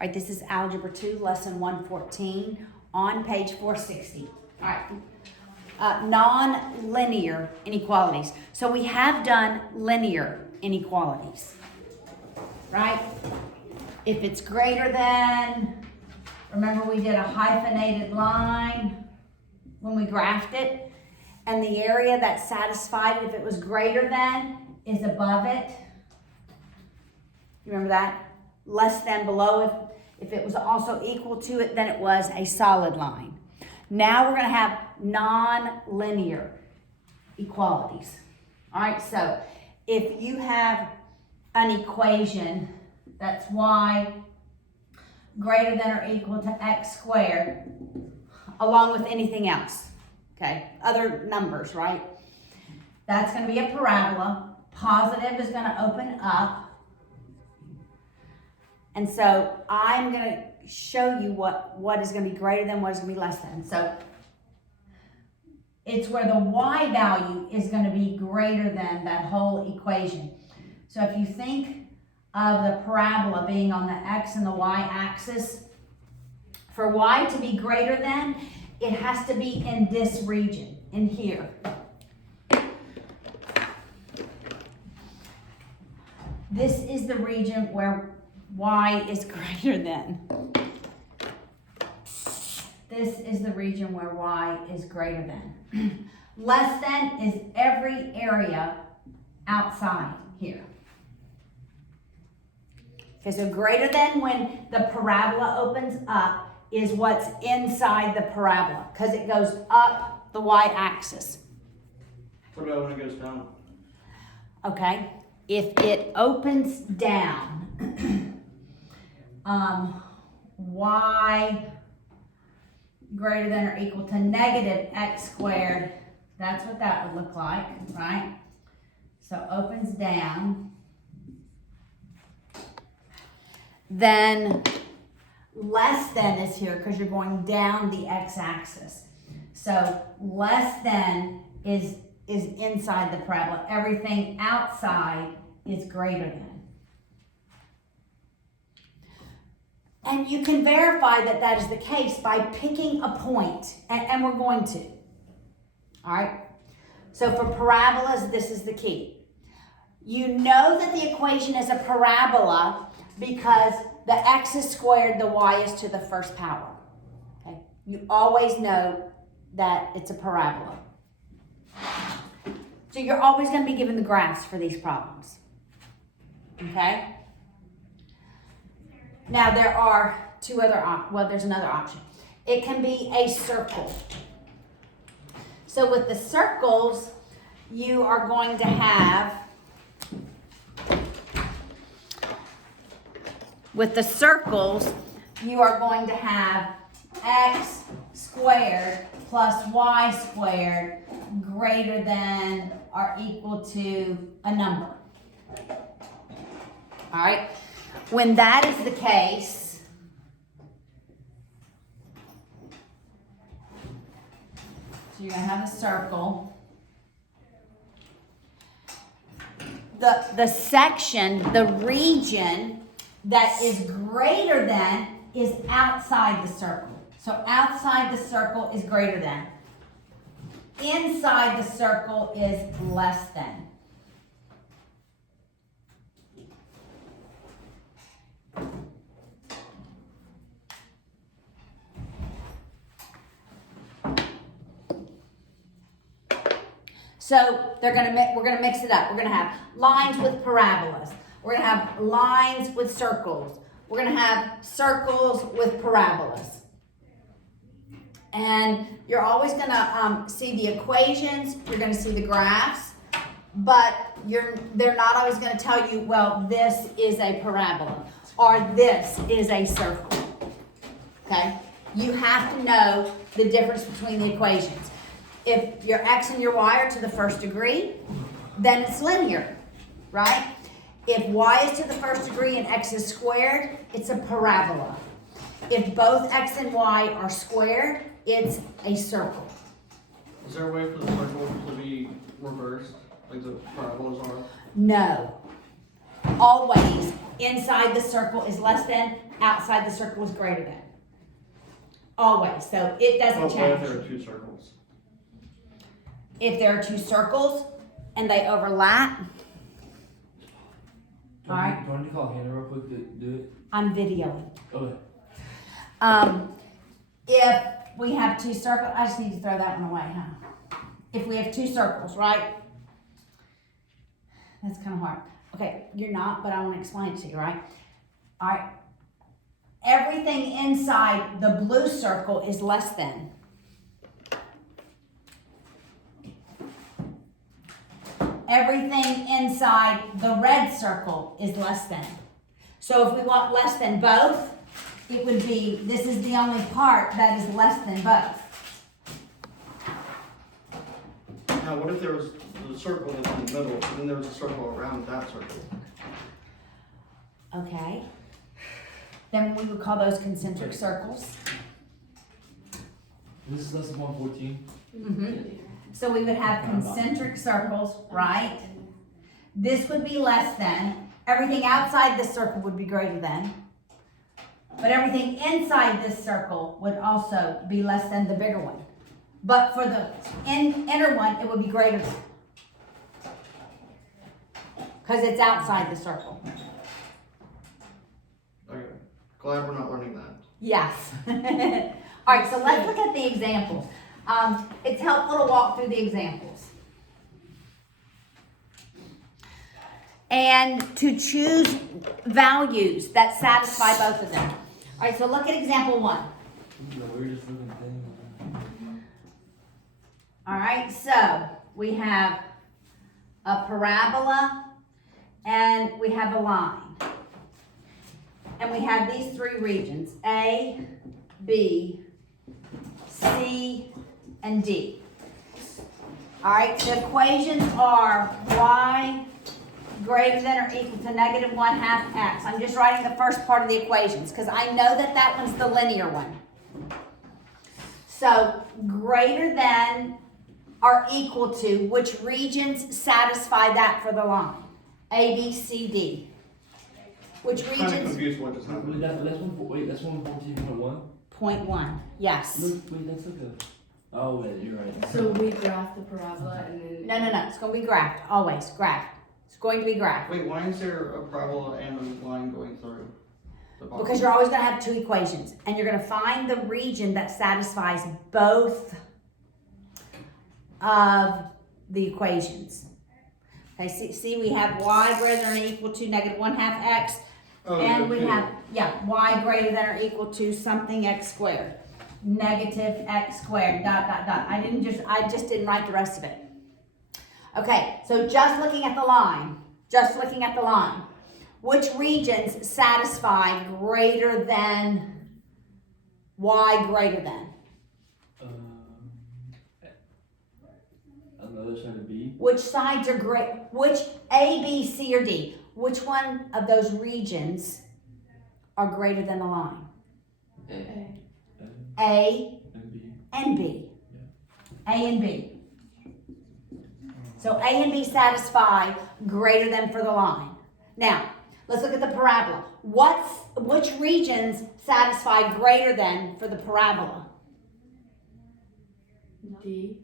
right, this is Algebra 2, Lesson 114 on page 460. All right, non-linear inequalities. So we have done linear inequalities, right? If it's greater than, remember we did a hyphenated line when we graphed it, and the area that's satisfied if it was greater than is above it. You remember that? Less than below it. If it was also equal to it, then it was a solid line. Now we're going to have non-linear equalities. All right, so if you have an equation that's y greater than or equal to x squared, along with anything else, okay, other numbers, right? That's going to be a parabola. Positive is going to open up. And so I'm going to show you what is going to be greater than, what is going to be less than. So it's where the y value is going to be greater than that whole equation. So if you think of the parabola being on the x and the y axis, for y to be greater than, it has to be in this region, in here. This is the region where y is greater than. This is the region where y is greater than. Less than is every area outside here. Okay, so greater than, when the parabola opens up, is what's inside the parabola, because it goes up the y-axis. What about when it goes down? Okay, if it opens down, y greater than or equal to negative x squared, that's what that would look like, right? So opens down. Then less than is here because you're going down the x-axis. So less than is inside the parabola. Everything outside is greater than. And you can verify that that is the case by picking a point, and we're going to. All right? So for parabolas, this is the key. You know that the equation is a parabola because the x is squared, the y is to the first power. Okay? You always know that it's a parabola. So you're always going to be given the graphs for these problems. Okay? Now there are two other there's another option. It can be a circle. So with the circles, you are going to have, x squared plus y squared greater than or equal to a number. All right? When that is the case, so you're going to have a circle. The section, the region that is greater than is outside the circle. So outside the circle is greater than. Inside the circle is less than. So we're gonna mix it up. We're gonna have lines with parabolas. We're gonna have lines with circles. We're gonna have circles with parabolas. And you're always gonna see the equations. You're gonna see the graphs, but they're not always gonna tell you, well, this is a parabola or this is a circle. Okay? You have to know the difference between the equations. If your x and your y are to the first degree, then it's linear, right? If y is to the first degree and x is squared, it's a parabola. If both x and y are squared, it's a circle. Is there a way for the circle to be reversed, like the parabolas are? No. always inside the circle is less than, outside the circle is greater than. Always, so it doesn't What if change. there are two circles? If there are two circles and they overlap, Do Alright. I need to call Hannah real quick to do it? I'm videoing. Okay. If we have two circles, I just need to throw that one away, huh? If we have two circles, right? That's kind of hard. Okay, you're not, but I want to explain it to you, right? All right. Everything inside the blue circle is less than. Everything inside the red circle is less than. So if we want less than both, it would be, this is the only part that is less than both. Now, what if there was the circle that's in the middle, and then there was a circle around that circle? Okay. Then we would call those concentric circles. This is lesson 114. So we would have concentric circles, right? This would be less than. Everything outside this circle would be greater than. But everything inside this circle would also be less than the bigger one. But for the inner one, it would be greater than. Because it's outside the circle. Okay. Glad we're not learning that. Yes. All right, so let's look at the examples. It's helpful to walk through the examples. And to choose values that satisfy both of them. All right, so look at example 1. The weirdest looking thing. All right, so we have a parabola and we have a line. And we have these three regions, A, B, C, and D. All right, the equations are y greater than or equal to negative 1/2 x. I'm just writing the first part of the equations because I know that that one's the linear one. So greater than or equal to, which regions satisfy that for the line? A, B, C, D. Which I'm kind of regions? confused what just happened. That's 114.1. Point 1, yes. Look, wait, that's like a. Oh, wait, you're right. So we graph the parabola and then. No, it's going to be graphed, always, graphed. It's going to be graphed. Wait, why is there a parabola and a line going through the bottom? Because you're always going to have two equations, and you're going to find the region that satisfies both of the equations. Okay, see we have y greater than or equal to negative 1/2 x, and we have, y greater than or equal to something x squared. Negative x squared, ... I just didn't write the rest of it. Okay, so just looking at the line, which regions satisfy greater than y greater than? On the other side of B. Which sides are great? Which A, B, C, or D? Which one of those regions are greater than the line? A And B. and B. A and B. So A and B satisfy greater than for the line. Now, let's look at the parabola. Which regions satisfy greater than for the parabola? D.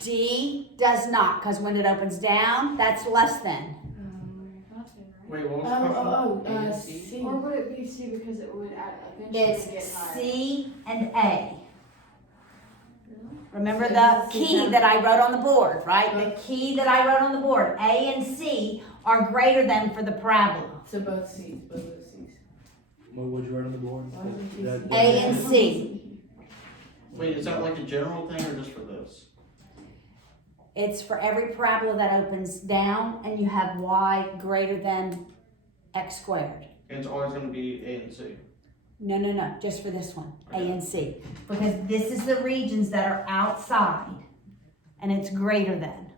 D does not, because when it opens down, that's less than. Wait, what was the question? C. Or would it be C because it would eventually It's get higher? C and A. Really? Remember So the it's key C. that I wrote on the board, right? The key that I wrote on the board. A and C are greater than for the parabola. So both C's, both those C's. What would you write on the board? Why would it be That- C? A and C. Wait, is that like a general thing or just for this? It's for every parabola that opens down and you have y greater than x squared. And it's always going to be A and C. No, just for this one, A and C. Because this is the regions that are outside and it's greater than.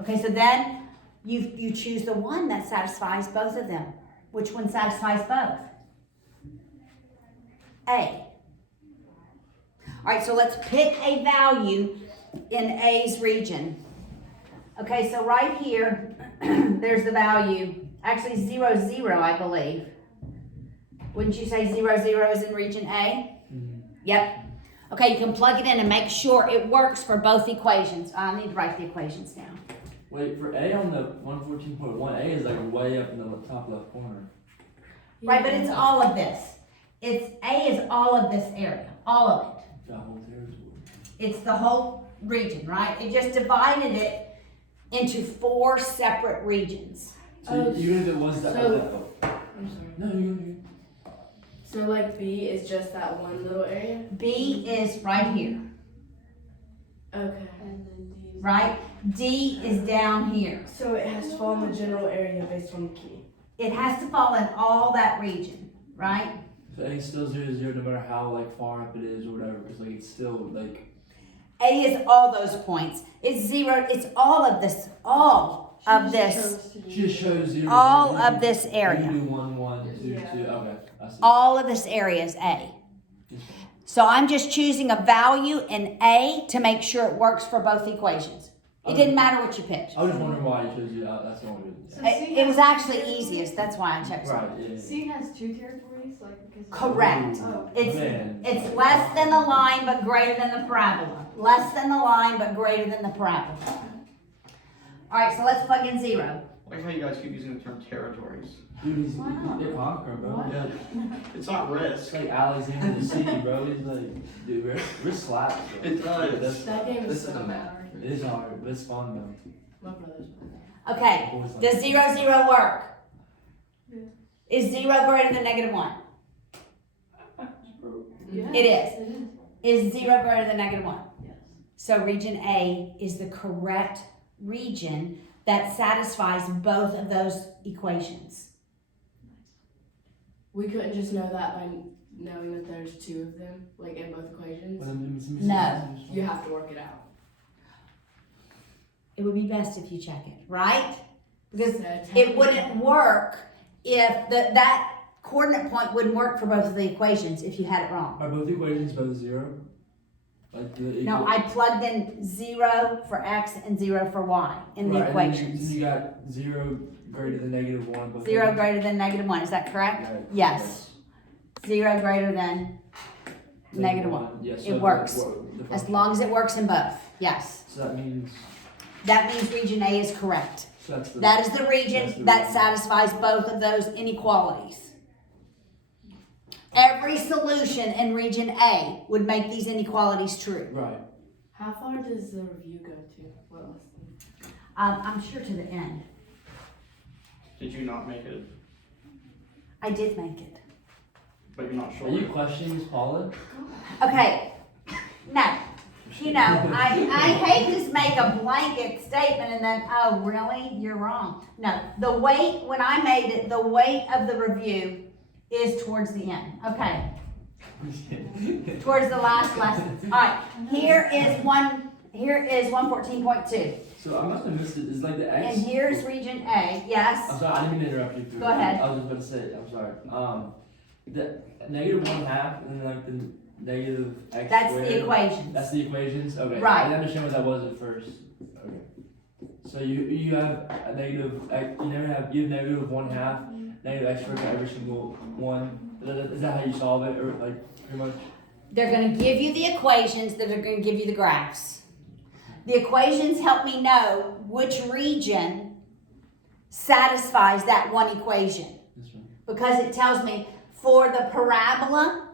Okay, so then you choose the one that satisfies both of them. Which one satisfies both? A. All right, so let's pick a value in A's region. Okay, so right here, there's the value. Actually, 0, 0, I believe. Wouldn't you say 0, 0 is in region A? Mhm. Yep. Okay, you can plug it in and make sure it works for both equations. I need to write the equations down. Wait, for A on the 114.1, A is like way up in the top left corner. Right, but it's all of this. It's A is all of this area, all of it. The whole territory. It's the whole region, right? It just divided it into 4 separate regions. So even if it was that, so- I'm sorry. no, you. So like B is just that one little area? B is right here, Okay. And then D is right? D is down here. So it has to fall in the general area based on the key. It has to fall in all that region, right? So A is still 0, 0, no matter how like far up it is or whatever, because like it's still like. A is all those points. It's 0, it's all of this, all of this, She just shows 0. all 0. of this You area. can do 1, 1, 2, Yeah. 2. Okay, I see. All of this area is A. Yes, So I'm just choosing a value in A to make sure it works for both equations. It didn't matter what you picked. I was just wondering why you chose you out. That's the only reason. So It was actually easiest, that's why I chose it. Right, yeah. C has 2 territories, like because. Correct. Oh. It's less than the line but greater than the parabola. Less than the line but greater than the parabola. Alright, so let's plug in 0. I like how you guys keep using the term territories. Dude, he's Why not? they're conquering, bro. What? Yeah, It's not it's risk. like Alexander the City, bro. He's like, dude, we're slaps, bro. It does. That's, That game This is is so a map. hard. it is hard, but it's fun though. My brother's playing. Okay, Boys like does it. 0, 0 work? Yeah. Is 0 greater than negative 1? Yeah. It is. It is. Is 0 greater than negative 1? Yes. So region A is the correct region that satisfies both of those equations. We couldn't just know that by knowing that there's 2 of them, like in both equations. No. You have to work it out. It would be best if you check it, right? Because So it wouldn't work if that coordinate point wouldn't work for both of the equations if you had it wrong. Are both equations both 0? Like the No, equal- I plugged in 0 for x and 0 for y in the Right, and then equations. you got 0 greater than negative 1. Both 0 of them? greater than negative 1, is that correct? Right. Yes. 0 greater than negative 1. Yes. It works. As long as it works in both, yes. So that means. That means region A is correct. So that's the. That is the That's region the that region. satisfies both of those inequalities. Every solution in region A would make these inequalities true. Right. How far does the review go to? What lesson? I'm sure to the end. Did you not make it? I did make it. But you're not sure. Are you questioning Miss Paula? Okay, now, you know, I hate to make a blanket statement and then, oh, really? You're wrong. No, the weight, when I made it, the weight of the review is towards the end. Okay, towards the last lesson. All right, here is 114.2. So I must have missed it. It's like the X. And here's region A, yes. I'm sorry, I didn't mean to interrupt you. Go ahead. I was just about to say it. I'm sorry. The negative 1/2 and then like the negative x That's squared. the equations. That's the equations. Okay. Right. I didn't understand what that was at first. Okay. So you have a negative x. You have negative 1/2 negative x squared for every single one. Is that how you solve it, or like pretty much? They're going to give you the equations that are going to give you the graphs. The equations help me know which region satisfies that one equation. This one. Because it tells me for the parabola,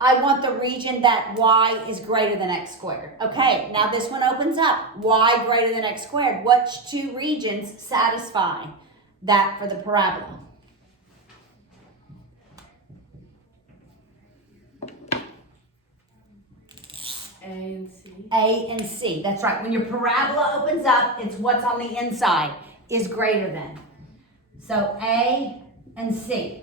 I want the region that y is greater than x squared. Okay, now this one opens up. Y greater than x squared. Which 2 regions satisfy that for the parabola? A and C. A and C. That's right. When your parabola opens up, it's what's on the inside is greater than. So A and C.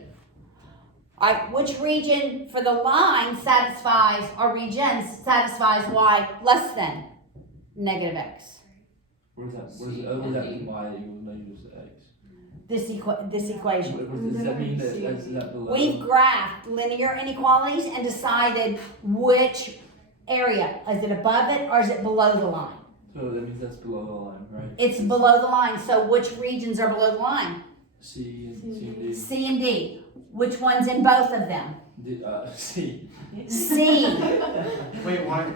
All right, which region for the line satisfies, or regions satisfies y less than negative x? What is that? What is it? What does that mean? Y equals negative x. This equation. Does that mean that that's that below? We've graphed linear inequalities and decided which area. Is it above it or is it below the line? So that means that's below the line, right? It's below the line. So which regions are below the line? C and D. C and D. Which one's in both of them? C. C. Wait, why?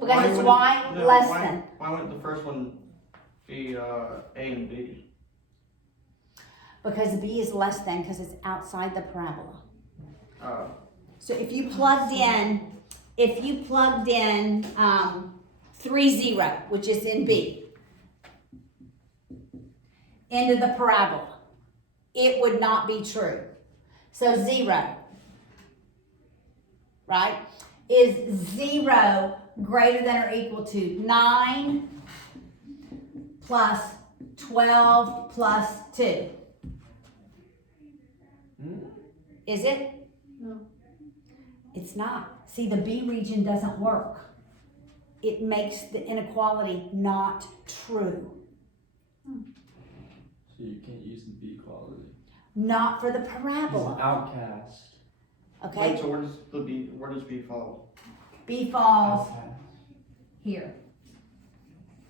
Because it's wouldn't- y no, less why, than. Why wouldn't the first one be A and B? Because B is less than because it's outside the parabola. Uh, So if you plugged in 3, 0, which is in B, into the parabola, it would not be true. So 0, right? Is 0 greater than or equal to 9 plus 12 plus 2? Is it? No. It's not. See, the B region doesn't work. It makes the inequality not true. So you can't use the B equality. Not for the He's an parabola. outcast. Okay? Wait, so where does B fall? B falls Outcast. here.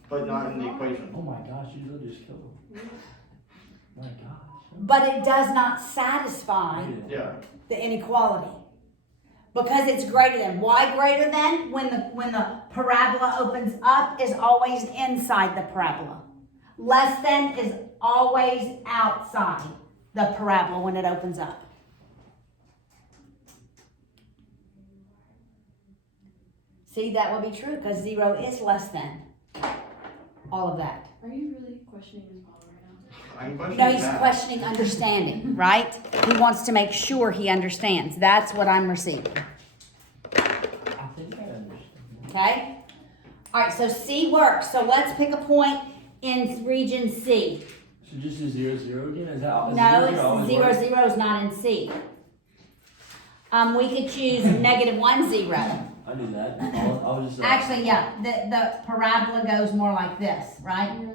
But not in the equation. Oh my gosh, you literally just killed him. My gosh. But it does not satisfy Yeah. the inequality. Because it's greater than. Why greater than? When the parabola opens up is always inside the parabola. Less than is always outside the parabola when it opens up. See, that would be true because 0 is less than all of that. Are you really questioning his power right now? I'm questioning No, he's that. questioning understanding, right? He wants to make sure he understands. That's what I'm receiving. I think I understand. Okay? All right, so C works. So let's pick a point in region C. So just do 0, 0 again? Is that is No, 0, 0 always it's 0, work? 0 is not in C. We could choose -1, 0. I knew that. I was just Actually, yeah, the parabola goes more like this, right? Yeah.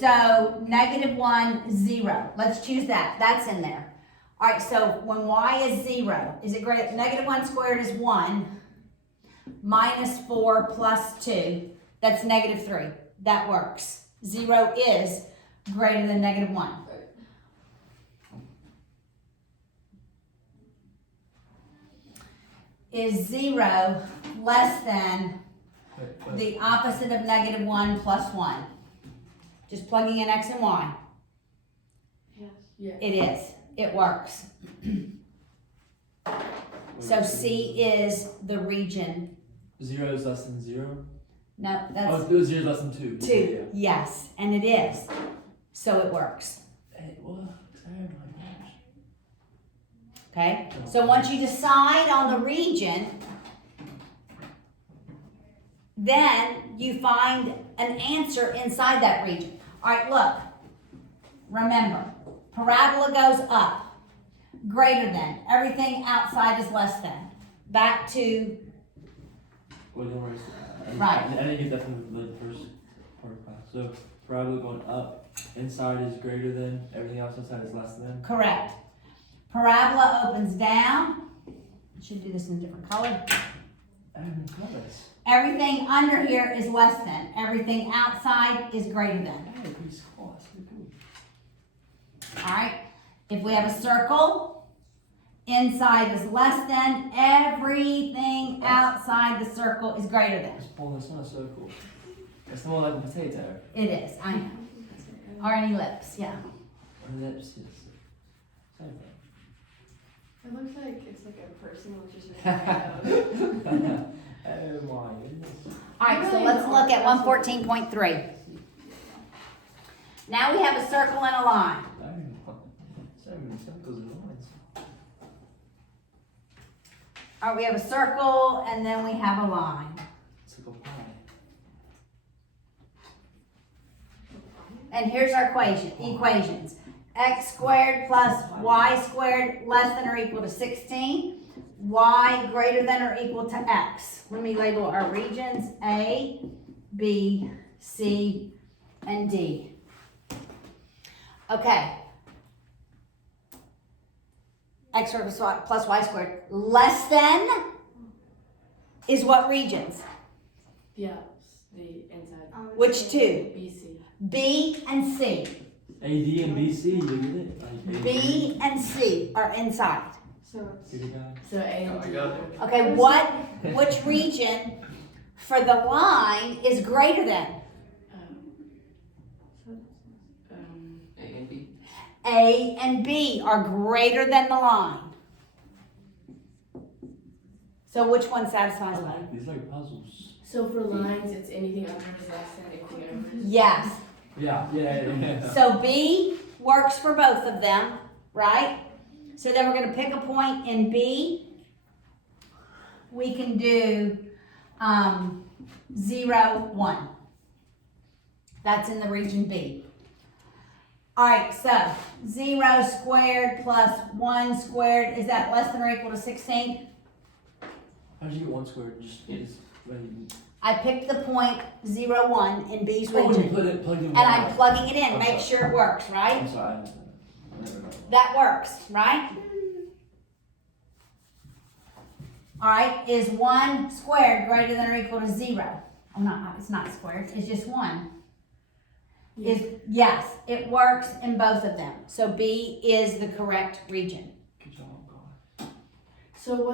So -1, 0. Let's choose that. That's in there. All right, so when y is 0, is it greater? -1 squared is 1. -4 plus 2, that's -3. That works. 0 is greater than -1. Is 0 less than the opposite of -1 plus 1? Just plugging in x and y. Yes. Yeah. It is. It works. So C is the region. 0 is less than 0? No, Oh, that's 0 is less than 2. 2. Yes, and it is. So it works. Hey, what? Oh my gosh. Okay? So once you decide on the region, then you find an answer inside that region. All right, look. Remember, parabola goes up. Greater than. Everything outside is less than. Back to, What number is Right. I didn't get that from the first part of class. So parabola going up, inside is greater than, everything else inside is less than. correct. Parabola opens down. Should do this in a different color. And colors. Everything under here is less than. Everything outside is greater than. Hey, pretty cool. That's pretty cool. All right. If we have a circle, inside is less than. Everything outside the circle is greater than. It's pulling this on a circle. It's more like a potato. It is. I know. Or any lips. Yeah. Or lips, yes. Same thing. It looks like it's like a person with just a nose. Oh my goodness. All right. So let's look at 114.3. Now we have a circle and a line. So many circles and lines. All right. We have a circle and then we have a line. It's like a pie. And here's our equations. X squared plus y squared less than or equal to 16. Y greater than or equal to x. Let me label our regions A, B, C, and D. Okay. X squared plus y squared less than is what regions? Yeah. The inside Which two? BC. B and C. AD and BC, you get it? Like B and C are inside. So Here you go. so A and I D. got it. Okay, which region for the line is greater than? A and B. A and B are greater than the line. So which one satisfies both? These are like puzzles. So for lines, it's anything under is less than anything over is. Yes. Yeah. So B works for both of them, right? So then we're gonna pick a point in B. We can do 0, 1. That's in the region B. All right, so 0 squared plus 1 squared, is that less than or equal to 16? How'd you get 1 squared? Just ready. I picked the point 0, 1 in B's Oh, you region. put it, plugged it in. And I'm plugging it in, I'm make sorry. sure it works, right? I'm sorry. I never know. That works, right? All right, is 1 squared greater than or equal to 0? Oh, no, it's not squared, it's just 1. Yes, it works in both of them. So B is the correct region. Good job, God. So what